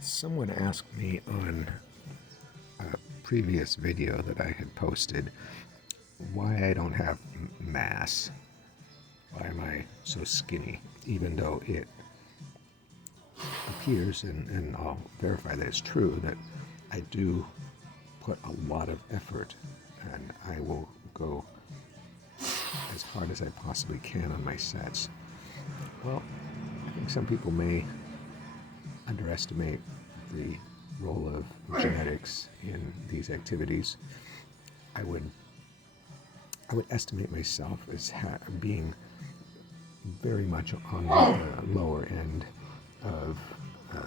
Someone asked me on a previous video that I had posted why I don't have mass. Why am I so skinny? Even though it appears, and I'll verify that it's true, that I do put a lot of effort and I will go as hard as I possibly can on my sets. Well, I think some people may underestimate the role of genetics in these activities. I would estimate myself as being very much on the lower end of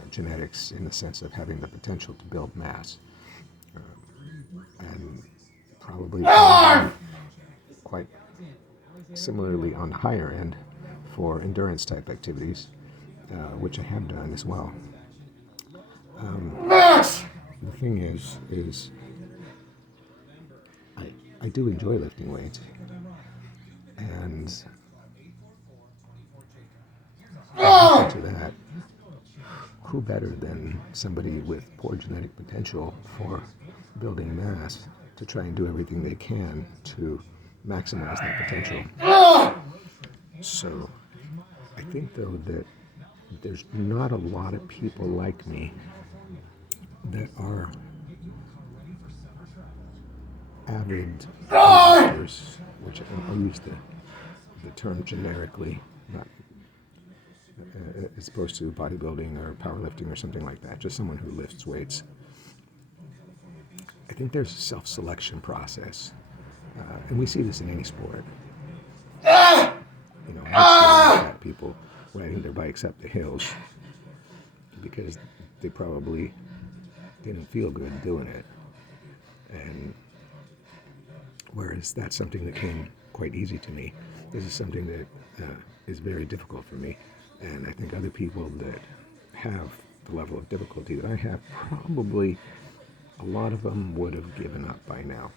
genetics, in the sense of having the potential to build mass, and probably quite similarly on the higher end for endurance type activities, which I have done as well. The thing is I do enjoy lifting weights, and to that, who better than somebody with poor genetic potential for building mass to try and do everything they can to maximize that potential. So I think, though, that there's not a lot of people like me that are avid lifters, which I'll use the term generically, not as opposed to bodybuilding or powerlifting or something like that, just someone who lifts weights. I think there's a self-selection process, and we see this in any sport. You know, I've seen fat people riding their bikes up the hills because they probably didn't feel good doing it, and whereas that's something that came quite easy to me, this is something that is very difficult for me. And I think other people that have the level of difficulty that I have, probably a lot of them would have given up by now.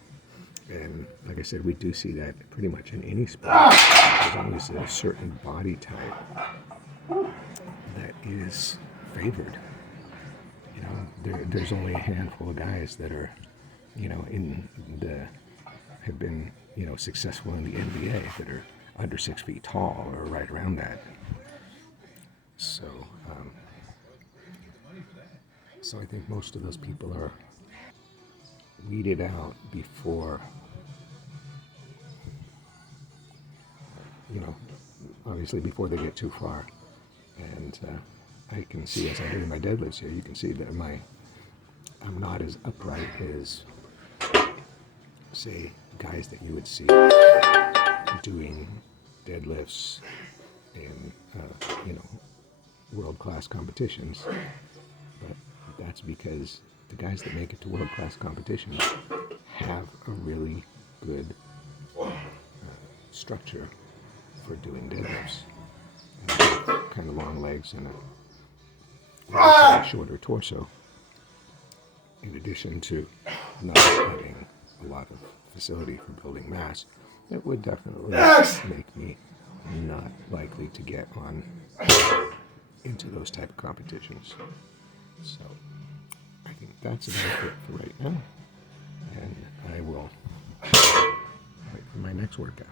And like I said, we do see that pretty much in any sport. There's always a certain body type that is favored. You know, there's only a handful of guys that are, you know, have been, you know, successful in the NBA that are under 6 feet tall or right around that. So I think most of those people are weeded out before, you know, obviously before they get too far. And I can see, as I'm doing my deadlifts here, you can see that I'm not as upright as, say, guys that you would see doing deadlifts in, you know, world-class competitions. But that's because the guys that make it to world-class competitions have a really good structure for doing deadlifts. And kind of long legs and a shorter torso, in addition to not having a lot of facility for building mass. It would definitely make me not likely to get on into those type of competitions. So I think that's about it for right now, and I will wait for my next workout.